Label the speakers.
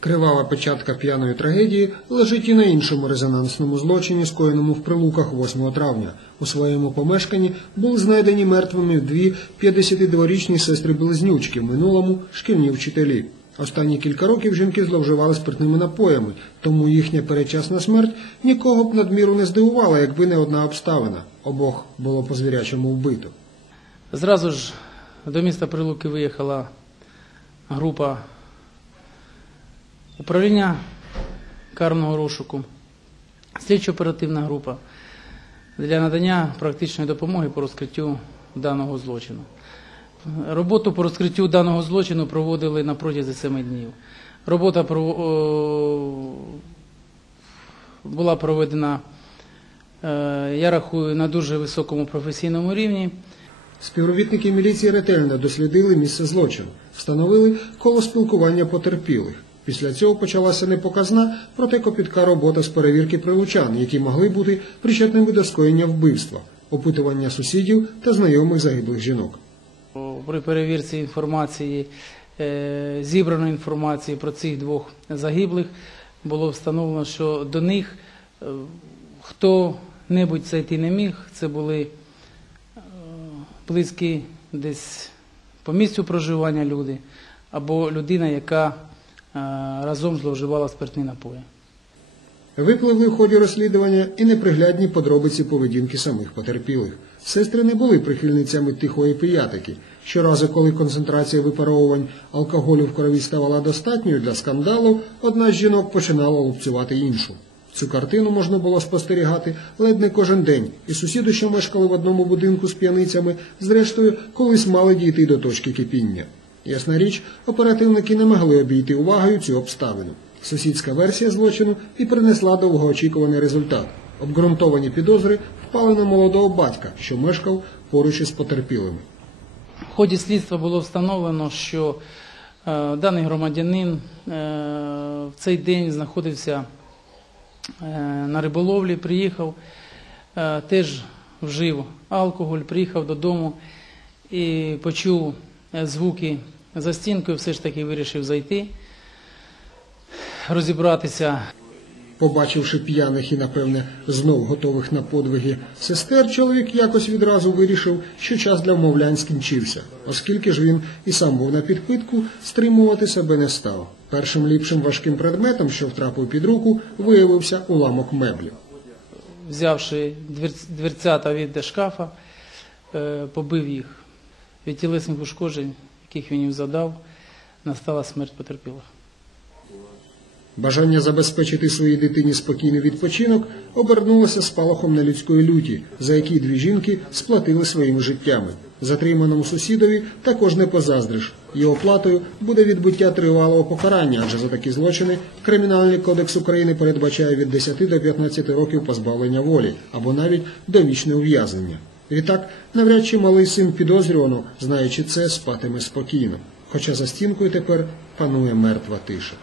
Speaker 1: Кривава печатка п'яної трагедії лежить і на іншому резонансному злочині, скоєному в прилуках 8 травня. У своєму помешканні були знайдені мертвими дві 52-річні сестри близнючки, в минулому шкільні вчителі. Останні кілька років жінки зловживали спиртними напоями, тому їхня передчасна смерть нікого б надміру не здивувала, якби не одна обставина. Обох було по звірячому вбито.
Speaker 2: Зразу ж до міста Прилуки виїхала група управління карного розшуку, слідчо-оперативна група для надання практичної допомоги по розкриттю даного злочину. Роботу по розкриттю даного злочину проводили на протязі семи днів. Робота була проведена, е, я рахую, на дуже високому професійному рівні.
Speaker 1: Співробітники міліції ретельно дослідили місце злочину, встановили коло спілкування потерпілих. Після цього почалася непоказна, проте копітка робота з перевірки прилучан, які могли бути причетними до скоєння вбивства, опитування сусідів та знайомих загиблих жінок.
Speaker 2: При перевірці інформації, е, зібраної інформації про цих двох загиблих, було встановлено, що до них е, хто-небудь зайти не міг. Це були е, близькі десь по місцю проживання люди, або людина, яка разом зловживала спиртні напої.
Speaker 1: Випливли в ході розслідування і неприглядні подробиці поведінки самих потерпілих. Сестри не були прихильницями тихої пиятики. Щоразу, коли концентрація випаровувань алкоголю в крові ставала достатньою для скандалу, одна з жінок починала лупцювати іншу. Цю картину можна було спостерігати ледь не кожен день, і сусіди, що мешкали в одному будинку з п'яницями, зрештою колись мали дійти до точки кипіння. Ясна річ, оперативники не могли обійти увагою цю обставину. Сусідська версія злочину і принесла довгоочікуваний результат. Обґрунтовані підозри впали на молодого батька, що мешкав поруч із потерпілими.
Speaker 2: В ході слідства було встановлено, що е, даний громадянин е, в цей день знаходився е, на риболовлі, приїхав, теж вжив алкоголь, приїхав додому і почув звуки за стінкою, все ж таки вирішив зайти, розібратися.
Speaker 1: Побачивши п'яних і, напевне, знов готових на подвиги сестер, чоловік якось відразу вирішив, що час для вмовлянь скінчився, оскільки ж він і сам був на підпитку, стримувати себе не став. Першим ліпшим важким предметом, що втрапив під руку, виявився уламок меблів.
Speaker 2: взявши дверцята від шкафа, е, побив їх. Від тілесних ушкоджень, яких він їм задав, настала смерть потерпілих.
Speaker 1: Бажання забезпечити своїй дитині спокійний відпочинок обернулося спалахом нелюдської люті, за який дві жінки сплатили своїми життями. Затриманому сусідові також не позаздриш. Його платою буде відбуття тривалого покарання, адже за такі злочини Кримінальний кодекс України передбачає від 10 до 15 років позбавлення волі або навіть довічне ув'язнення. Відтак, навряд чи малий син підозрюваного, знаючи це, спатиме спокійно. Хоча за стінкою тепер панує мертва тиша.